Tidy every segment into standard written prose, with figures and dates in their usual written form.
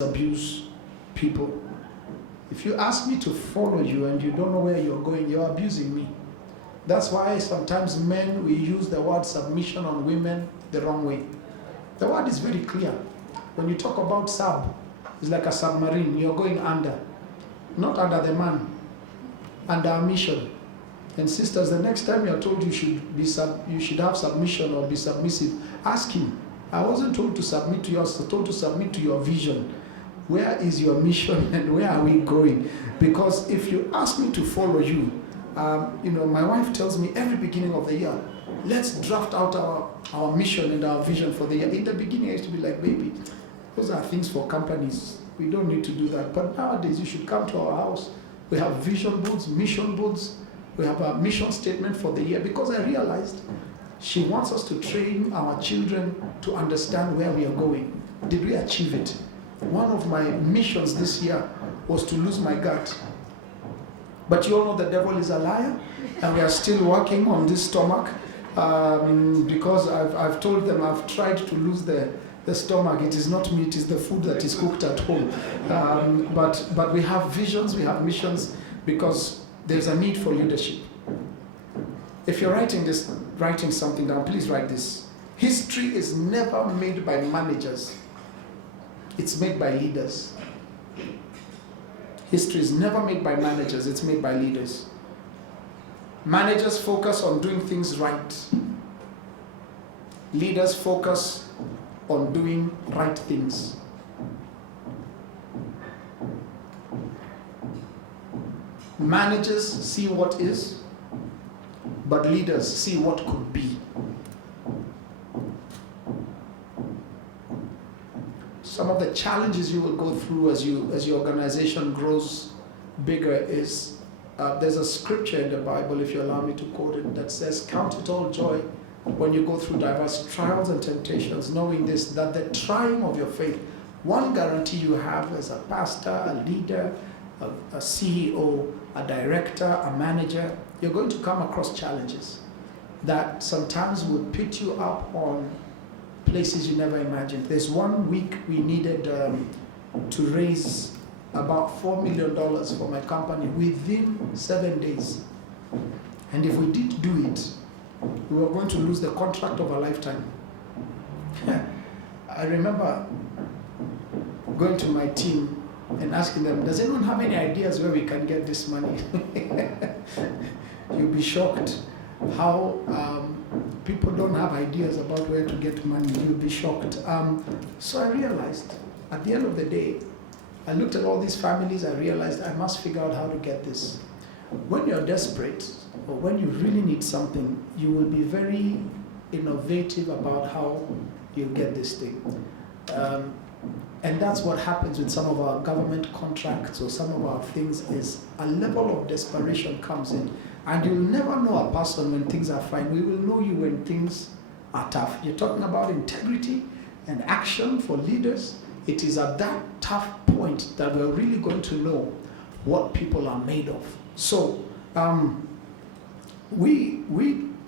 abuse people. If you ask me to follow you and you don't know where you're going, you're abusing me. That's why sometimes men, we use the word submission on women the wrong way. The word is very clear. When you talk about sub, it's like a submarine. You're going under, not under the man, under a mission. And sisters, the next time you're told you should have submission or be submissive, ask him. I wasn't told to submit to yours, I was told to submit to your vision. Where is your mission and where are we going? Because if you ask me to follow you, my wife tells me every beginning of the year, let's draft out our mission and our vision for the year. In the beginning, I used to be like, baby, those are things for companies. We don't need to do that. But nowadays, you should come to our house. We have vision boards, mission boards. We have a mission statement for the year, because I realized she wants us to train our children to understand where we are going. Did we achieve it? One of my missions this year was to lose my gut. But you all know the devil is a liar, and we are still working on this stomach because I've told them I've tried to lose the stomach. It is not me, it is the food that is cooked at home. But we have visions, we have missions, because there's a need for leadership. If you're writing something down, please write this. History is never made by managers. It's made by leaders. History is never made by managers, it's made by leaders. Managers focus on doing things right. Leaders focus on doing right things. Managers see what is, but leaders see what could be. Some of the challenges you will go through as your organization grows bigger is, there's a scripture in the Bible, if you allow me to quote it, that says, count it all joy when you go through diverse trials and temptations, knowing this, that the trying of your faith, one guarantee you have as a pastor, a leader, a CEO, a director, a manager, you're going to come across challenges that sometimes will put you up on places you never imagined. There's 1 week we needed to raise about $4 million for my company within 7 days. And if we did do it, we were going to lose the contract of a lifetime. I remember going to my team and asking them, does anyone have any ideas where we can get this money? You'll be shocked how people don't have ideas about where to get money. You'll be shocked. So I realized, at the end of the day, I looked at all these families, I realized I must figure out how to get this. When you're desperate, or when you really need something, you will be very innovative about how you get this thing. And that's what happens with some of our government contracts or some of our things, is a level of desperation comes in. And you'll never know a person when things are fine. We will know you when things are tough. You're talking about integrity and action for leaders. It is at that tough point that we're really going to know what people are made of. So we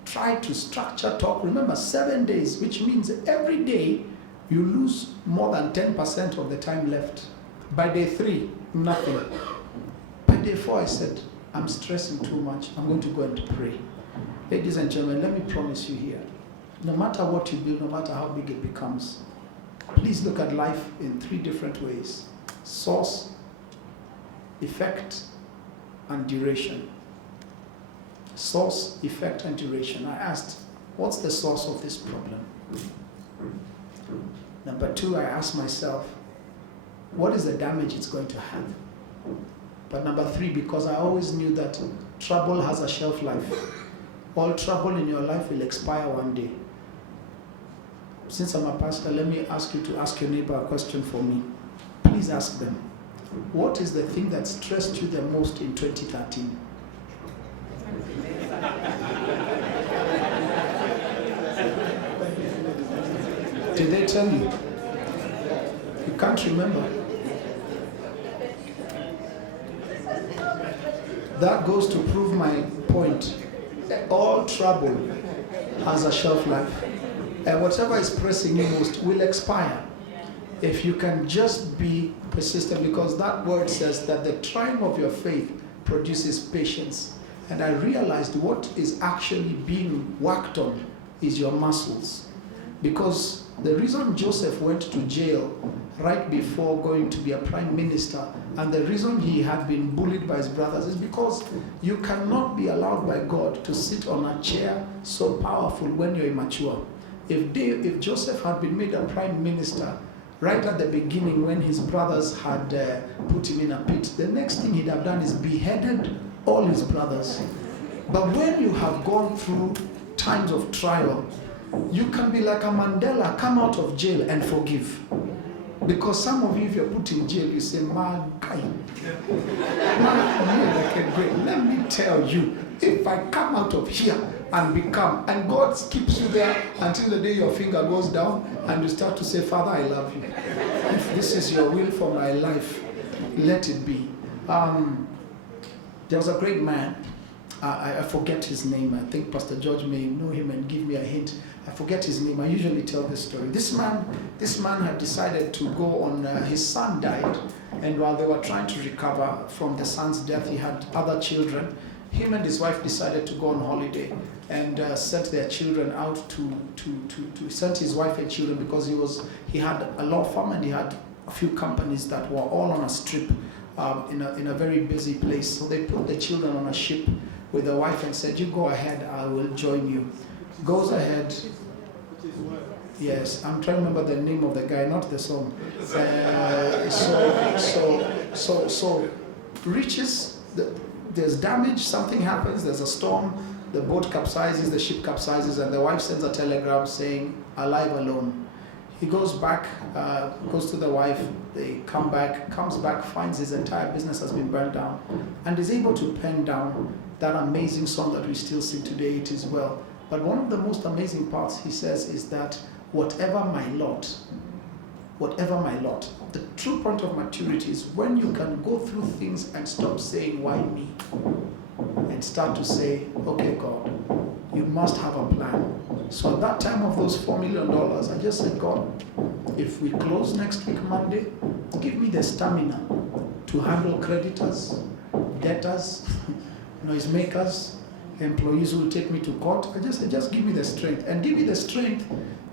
try to structure talk. Remember, 7 days, which means every day you lose more than 10% of the time left. By day 3, nothing. By day 4, I said, I'm stressing too much. I'm going to go and pray. Ladies and gentlemen, let me promise you here, no matter what you build, no matter how big it becomes, please look at life in 3 different ways: source, effect, and duration. Source, effect, and duration. I asked, what's the source of this problem? Number 2, I asked myself, what is the damage it's going to have? But number 3, because I always knew that trouble has a shelf life. All trouble in your life will expire one day. Since I'm a pastor, let me ask you to ask your neighbor a question for me. Please ask them, what is the thing that stressed you the most in 2013? Did they tell you? You can't remember. That goes to prove my point. All trouble has a shelf life. And whatever is pressing you most will expire. if you can just be Persistent, because that word says that the trying of your faith produces patience. And I realized what is actually being worked on is your muscles. Because the reason Joseph went to jail right before going to be a prime minister, and the reason he had been bullied by his brothers, is because you cannot be allowed by God to sit on a chair so powerful when you're immature. If Joseph had been made a prime minister right at the beginning when his brothers had put him in a pit, the next thing he'd have done is beheaded all his brothers. But when you have gone through times of trial, you can be like a Mandela, come out of jail and forgive. Because some of you, if you're put in jail, you say, my guy, let me tell you, if I come out of here and become, and God keeps you there until the day your finger goes down and you start to say, Father, I love you. If this is your will for my life, let it be. There was a great man, I forget his name. I think Pastor George may know him and give me a hint. I forget his name. I usually tell this story. This man had decided to go on, his son died, and while they were trying to recover from the son's death, he had other children. Him and his wife decided to go on holiday and sent their children out to sent his wife and children, because he had a law firm and he had a few companies that were all on a strip in a very busy place. So they put the children on a ship with the wife and said, you go ahead, I will join you. Goes ahead. Yes, I'm trying to remember the name of the guy, not the song. So reaches, there's damage, something happens, there's a storm, the boat capsizes, the ship capsizes, and the wife sends a telegram saying, alive alone. He goes back, goes to the wife, they comes back, finds his entire business has been burned down, and is able to pen down that amazing song that we still sing today, It Is Well. But one of the most amazing parts, he says, is that whatever my lot, the true point of maturity is when you can go through things and stop saying, why me? And start to say, okay, God, you must have a plan. So at that time of those $4 million, I just said, God, if we close next week, Monday, give me the stamina to handle creditors, debtors, noisemakers, employees who will take me to court. I just said, just give me the strength. And give me the strength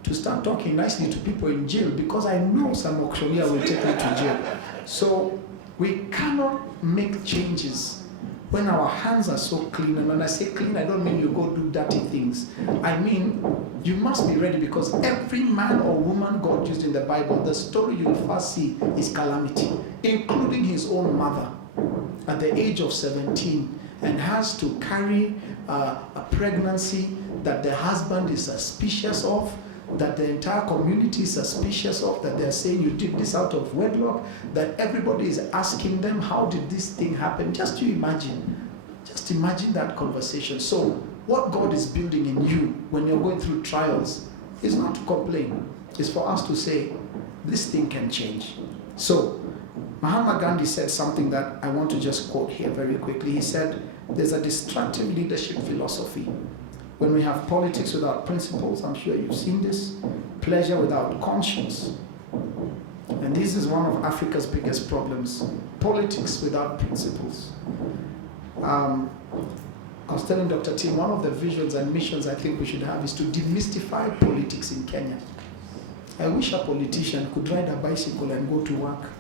to start talking nicely to people in jail, because I know some Oksholia will take me to jail. So we cannot make changes when our hands are so clean. And when I say clean, I don't mean you go do dirty things. I mean, you must be ready, because every man or woman God used in the Bible, the story you'll first see is calamity, including his own mother at the age of 17, and has to carry a pregnancy that the husband is suspicious of, that the entire community is suspicious of, that they're saying you did this out of wedlock, that everybody is asking them, how did this thing happen? Just imagine that conversation. So what God is building in you when you're going through trials is not to complain. It's for us to say, this thing can change. So Mahatma Gandhi said something that I want to just quote here very quickly. He said, there's a destructive leadership philosophy. When we have politics without principles, I'm sure you've seen this, pleasure without conscience. And this is one of Africa's biggest problems, politics without principles. I was telling Dr. Tim, one of the visions and missions I think we should have is to demystify politics in Kenya. I wish a politician could ride a bicycle and go to work.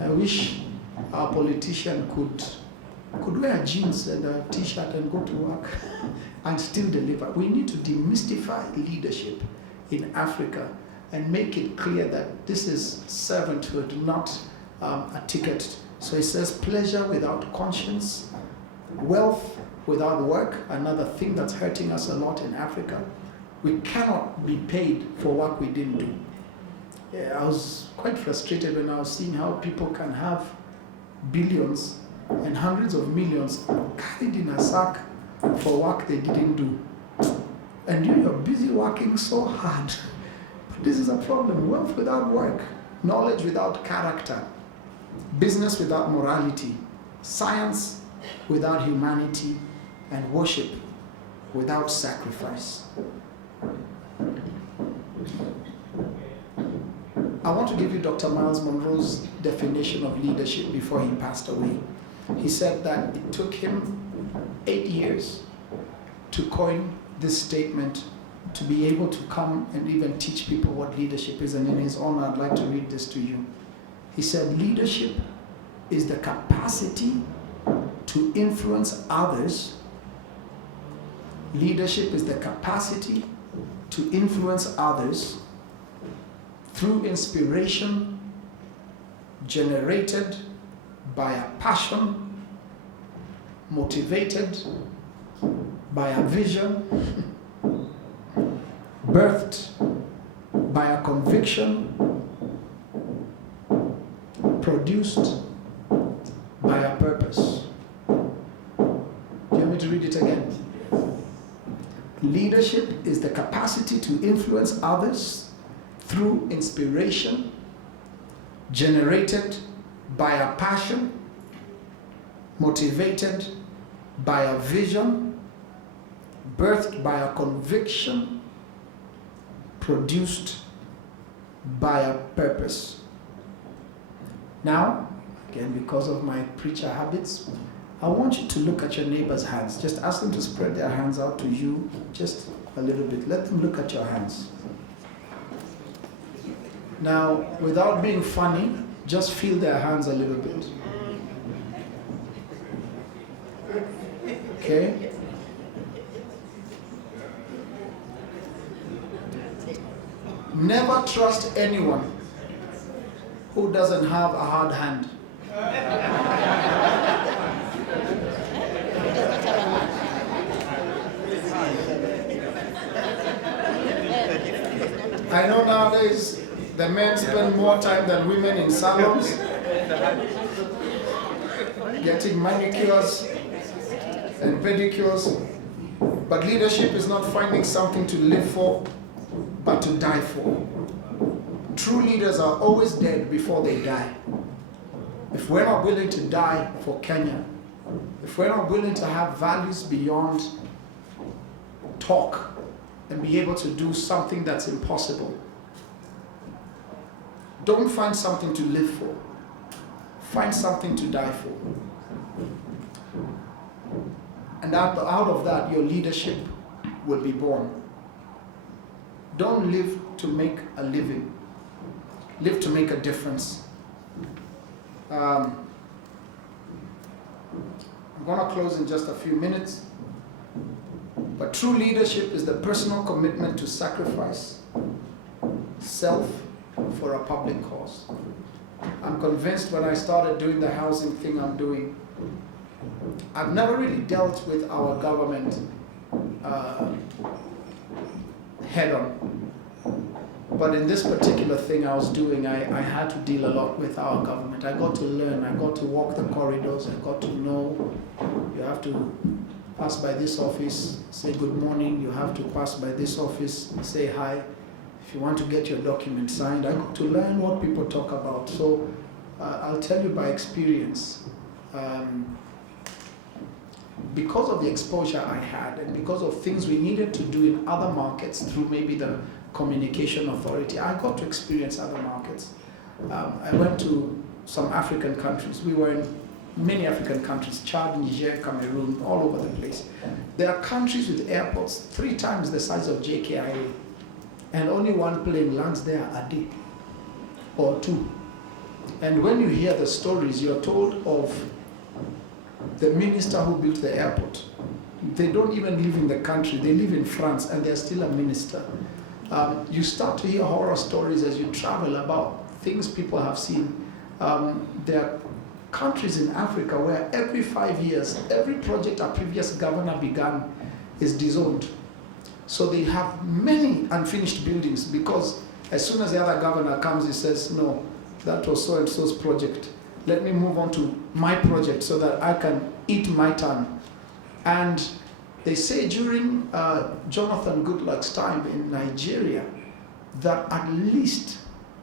I wish our politician could wear jeans and a t-shirt and go to work and still deliver. We need to demystify leadership in Africa and make it clear that this is servanthood, not a ticket. So it says pleasure without conscience, wealth without work, another thing that's hurting us a lot in Africa. We cannot be paid for work we didn't do. Yeah, I was quite frustrated when I was seeing how people can have billions and hundreds of millions carried in a sack for work they didn't do. And you're busy working so hard. But this is a problem. Wealth without work, knowledge without character, business without morality, science without humanity, and worship without sacrifice. I want to give you Dr. Miles Monroe's definition of leadership before he passed away. He said that it took him 8 years to coin this statement, to be able to come and even teach people what leadership is. And in his honor, I'd like to read this to you. He said, leadership is the capacity to influence others. Leadership is the capacity to influence others through inspiration generated by a passion, motivated by a vision, birthed by a conviction, produced by a purpose. Do you want me to read it again? Leadership is the capacity to influence others through inspiration generated by a passion, motivated by a vision, birthed by a conviction, produced by a purpose. Now, again, because of my preacher habits, I want you to look at your neighbor's hands. Just ask them to spread their hands out to you just a little bit. Let them look at your hands. Now, without being funny, just feel their hands a little bit. Okay? Never trust anyone who doesn't have a hard hand. I know nowadays the men spend more time than women in salons, getting manicures and pedicures. But leadership is not finding something to live for, but to die for. True leaders are always dead before they die. If we're not willing to die for Kenya, if we're not willing to have values beyond talk and be able to do something that's impossible, don't find something to live for. Find something to die for. And out of that, your leadership will be born. Don't live to make a living. Live to make a difference. I'm going to close in just a few minutes. But true leadership is the personal commitment to sacrifice self for a public cause. I'm convinced when I started doing the housing thing I'm doing, I've never really dealt with our government head on. But in this particular thing I was doing, I had to deal a lot with our government. I got to learn, I got to walk the corridors, I got to know you have to pass by this office, say good morning, you have to pass by this office, say hi. If you want to get your document signed, I got to learn what people talk about. So I'll tell you by experience, because of the exposure I had and because of things we needed to do in other markets through maybe the communication authority, I got to experience other markets. I went to some African countries. We were in many African countries, Chad, Niger, Cameroon, all over the place. There are countries with airports 3 times the size of JKIA, and only one plane lands there a day, or 2. And when you hear the stories, you're told of the minister who built the airport. They don't even live in the country, they live in France, and they're still a minister. You start to hear horror stories as you travel about things people have seen. There are countries in Africa where every 5 years, every project a previous governor began is disowned. So they have many unfinished buildings because as soon as the other governor comes, he says, no, that was so-and-so's project. Let me move on to my project so that I can eat my turn. And they say during Jonathan Goodluck's time in Nigeria that at least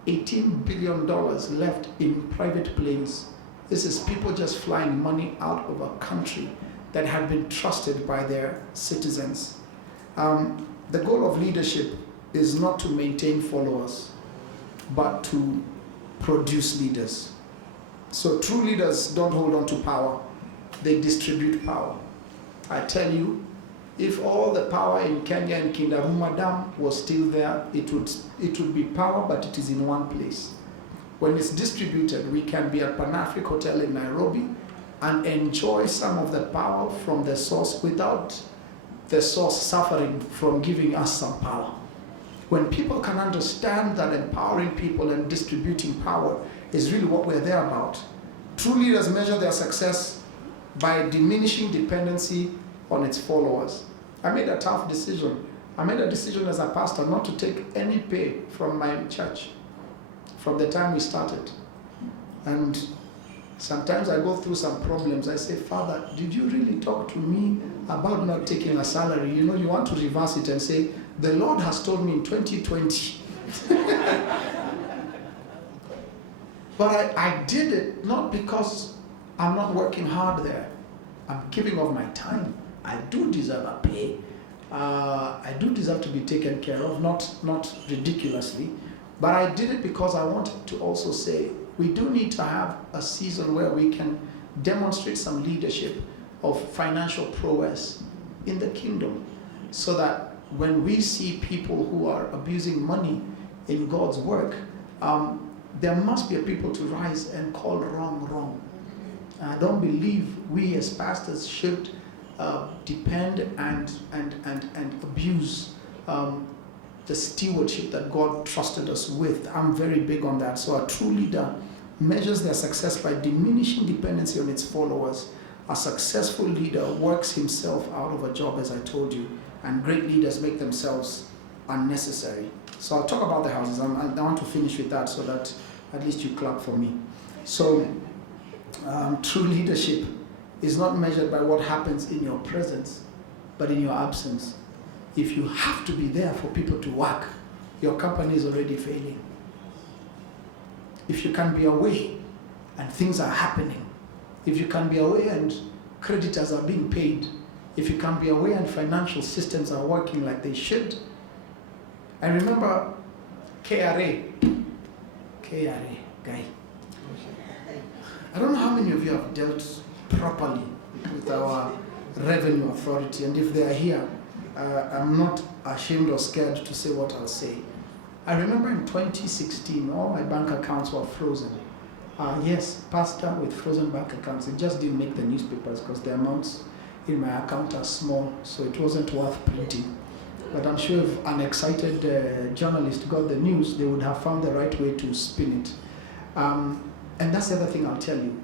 $18 billion left in private planes. This is people just flying money out of a country that had been trusted by their citizens. The goal of leadership is not to maintain followers. but to produce leaders. So true leaders don't hold on to power, they distribute power. I tell you, if all the power in Kenya and Kindaruma Dam was still there, it would be power, but it is in one place. When it's distributed, we can be at Pan-African Hotel in Nairobi and enjoy some of the power from the source without the source suffering from giving us some power. When people can understand that empowering people and distributing power is really what we're there about, true leaders measure their success by diminishing dependency on its followers. I made a tough decision. I made a decision as a pastor not to take any pay from my church from the time we started. And sometimes I go through some problems. I say, Father, did you really talk to me about not taking a salary? You know, you want to reverse it and say, the Lord has told me in 2020. But I did it not because I'm not working hard there. I'm giving of my time. I do deserve a pay. I do deserve to be taken care of, not ridiculously. But I did it because I wanted to also say, we do need to have a season where we can demonstrate some leadership of financial prowess in the kingdom, so that when we see people who are abusing money in God's work, there must be a people to rise and call wrong wrong. I don't believe we as pastors should depend and abuse the stewardship that God trusted us with. I'm very big on that. So a true leader measures their success by diminishing dependency on its followers. A successful leader works himself out of a job, as I told you, and great leaders make themselves unnecessary. So I'll talk about the houses. I want to finish with that so that at least you clap for me. So true leadership is not measured by what happens in your presence, but in your absence. If you have to be there for people to work, your company is already failing. If you can be away and things are happening, if you can be away and creditors are being paid, if you can be away and financial systems are working like they should. I remember KRA guy. I don't know how many of you have dealt properly with our revenue authority, and if they are here, I'm not ashamed or scared to say what I'll say. I remember in 2016, all my bank accounts were frozen. Yes, pastor with frozen bank accounts. It just didn't make the newspapers because the amounts in my account are small, so it wasn't worth printing. But I'm sure if an excited journalist got the news, they would have found the right way to spin it. And that's the other thing I'll tell you.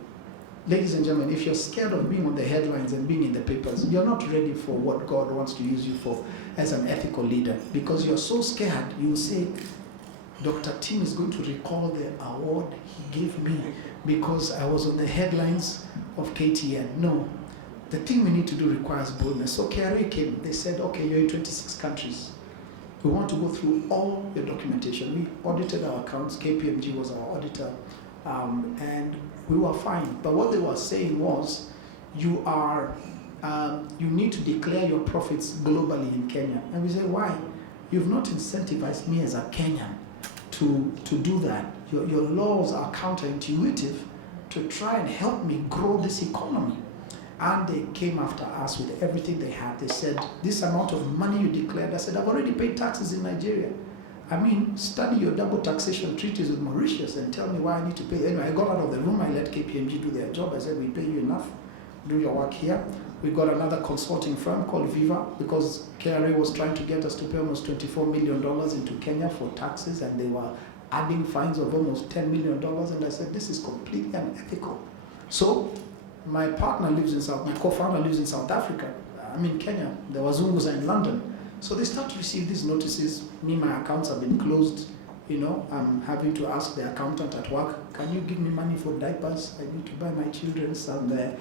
Ladies and gentlemen, if you're scared of being on the headlines and being in the papers, you're not ready for what God wants to use you for as an ethical leader. Because you're so scared, you'll say, Dr. Tim is going to recall the award he gave me because I was on the headlines of KTN. No, the thing we need to do requires boldness. So KRA came, they said, okay, you're in 26 countries. We want to go through all your documentation. We audited our accounts, KPMG was our auditor, and we were fine. But what they were saying was, you need to declare your profits globally in Kenya. And we said, why? You've not incentivized me as a Kenyan to do that. Your laws are counterintuitive to try and help me grow this economy. And they came after us with everything they had. They said, this amount of money you declared. I said, I've already paid taxes in Nigeria. I mean, study your double taxation treaties with Mauritius and tell me why I need to pay. Anyway, I got out of the room. I let KPMG do their job. I said, we pay you enough. Do your work here. We got another consulting firm called Viva because KRA was trying to get us to pay almost $24 million into Kenya for taxes, and they were adding fines of almost $10 million. And I said, this is completely unethical. So my partner lives in my co-founder lives in South Africa. I'm in Kenya. The Wazungus are in London. So they start to receive these notices. My accounts have been closed. I'm having to ask the accountant at work, can you give me money for diapers? I need to buy my children some there.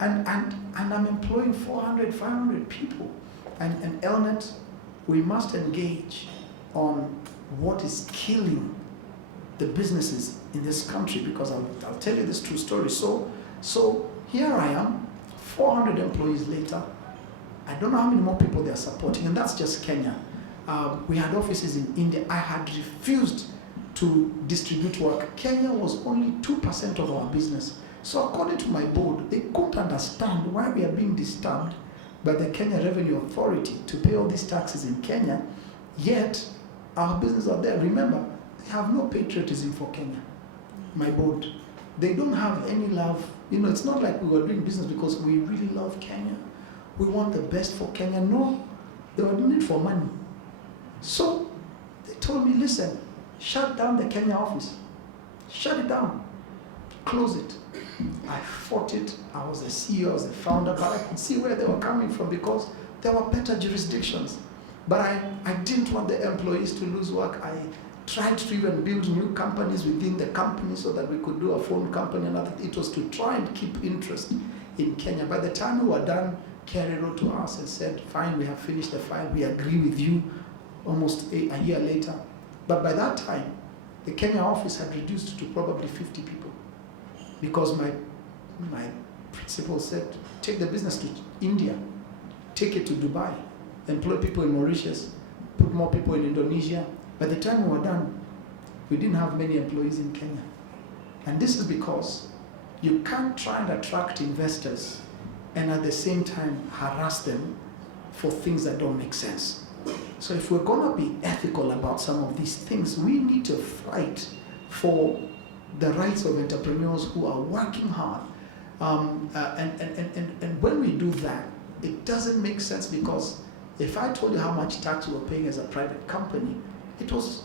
And I'm employing 400, 500 people. And ELNET, we must engage on what is killing the businesses in this country, because I'll tell you this true story. So here I am, 400 employees later. I don't know how many more people they're supporting, and that's just Kenya. We had offices in India. I had refused to distribute work. Kenya was only 2% of our business. So according to my board, they couldn't understand why we are being disturbed by the Kenya Revenue Authority to pay all these taxes in Kenya, yet our business are there. Remember, they have no patriotism for Kenya, my board. They don't have any love. You know, it's not like we were doing business because we really love Kenya. We want the best for Kenya. No, they were doing it for money. So they told me, listen, shut down the Kenya office. Shut it down. Close it. I fought it. I was the CEO, I was the founder, but I could see where they were coming from because there were better jurisdictions. But I didn't want the employees to lose work. I tried to even build new companies within the company so that we could do a phone company and other. It was to try and keep interest in Kenya. By the time we were done, Kerry wrote to us and said, fine, we have finished the file. We agree with you almost a year later. But by that time, the Kenya office had reduced to probably 50 people. Because my principal said, take the business to India, take it to Dubai, employ people in Mauritius, put more people in Indonesia. By the time we were done, we didn't have many employees in Kenya. And this is because you can't try and attract investors and at the same time harass them for things that don't make sense. So if we're gonna be ethical about some of these things, we need to fight for the rights of entrepreneurs who are working hard. And when we do that, it doesn't make sense because if I told you how much tax we were paying as a private company, it was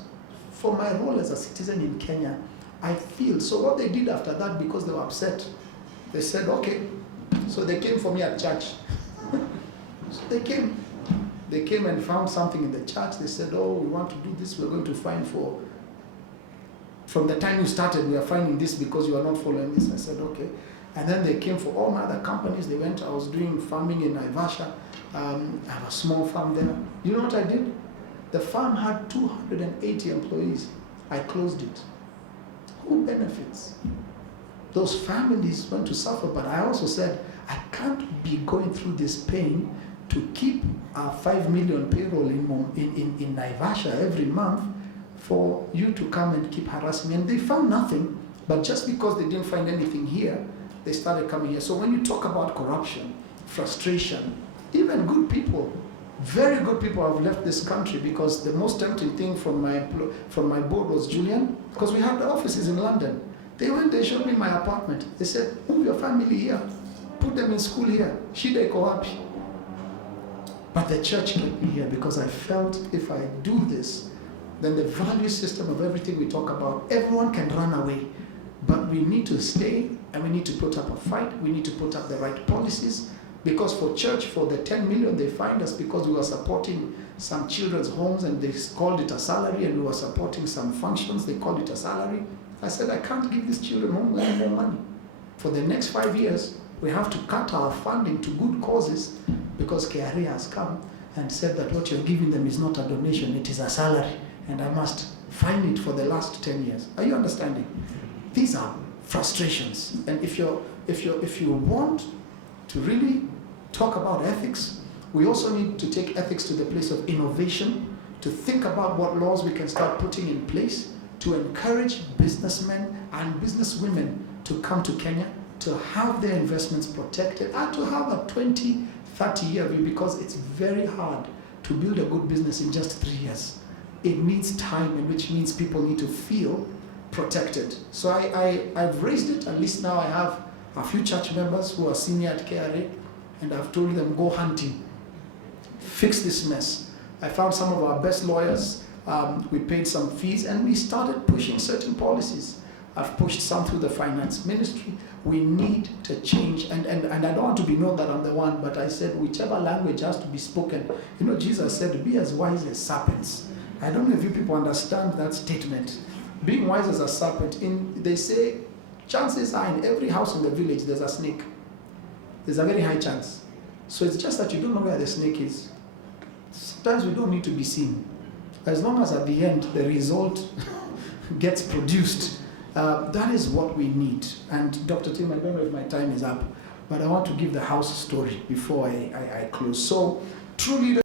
for my role as a citizen in Kenya, I feel. So what they did after that, because they were upset, they said, okay, so they came for me at church. So they came and found something in the church. They said, oh, we want to do this, we're going to fine for, from the time you started, we are finding this because you are not following this. I said, okay. And then they came for all my other companies. They went, I was doing farming in Naivasha. I have a small farm there. You know what I did? The farm had 280 employees. I closed it. Who benefits? Those families went to suffer, but I also said, I can't be going through this pain to keep a 5 million payroll in Naivasha every month for you to come and keep harassing me. And they found nothing, but just because they didn't find anything here, they started coming here. So when you talk about corruption, frustration, even good people, very good people have left this country because the most tempting thing from my board was Julian, because we had the offices in London. They went, they showed me my apartment. They said, move your family here, put them in school here. Shida iko wapi? But the church kept me here because I felt if I do this, then the value system of everything we talk about, everyone can run away. But we need to stay and we need to put up a fight. We need to put up the right policies. Because for church, for the 10 million, they find us because we were supporting some children's homes and they called it a salary, and we were supporting some functions, they called it a salary. I said, I can't give these children home any more money. For the next 5 years, we have to cut our funding to good causes because KRA has come and said that what you're giving them is not a donation, it is a salary, and I must find it for the last 10 years. Are you understanding? These are frustrations. And if you want to really talk about ethics, we also need to take ethics to the place of innovation, to think about what laws we can start putting in place to encourage businessmen and businesswomen to come to Kenya, to have their investments protected, and to have a 20, 30-year view, because it's very hard to build a good business in just 3 years. It needs time, and which means people need to feel protected. So I've raised it. At least now I have a few church members who are senior at KRA, and I've told them, go hunting, fix this mess. I found some of our best lawyers, we paid some fees, and we started pushing certain policies. I've pushed some through the finance ministry. We need to change, and I don't want to be known that I'm the one, but I said whichever language has to be spoken. You know, Jesus said, be as wise as serpents. I don't know if you people understand that statement. Being wise as a serpent, they say, chances are in every house in the village there's a snake. There's a very high chance. So it's just that you don't know where the snake is. Sometimes we don't need to be seen. As long as at the end the result gets produced, that is what we need. And Dr. Tim, I don't know if my time is up, but I want to give the house story before I close. So, true leadership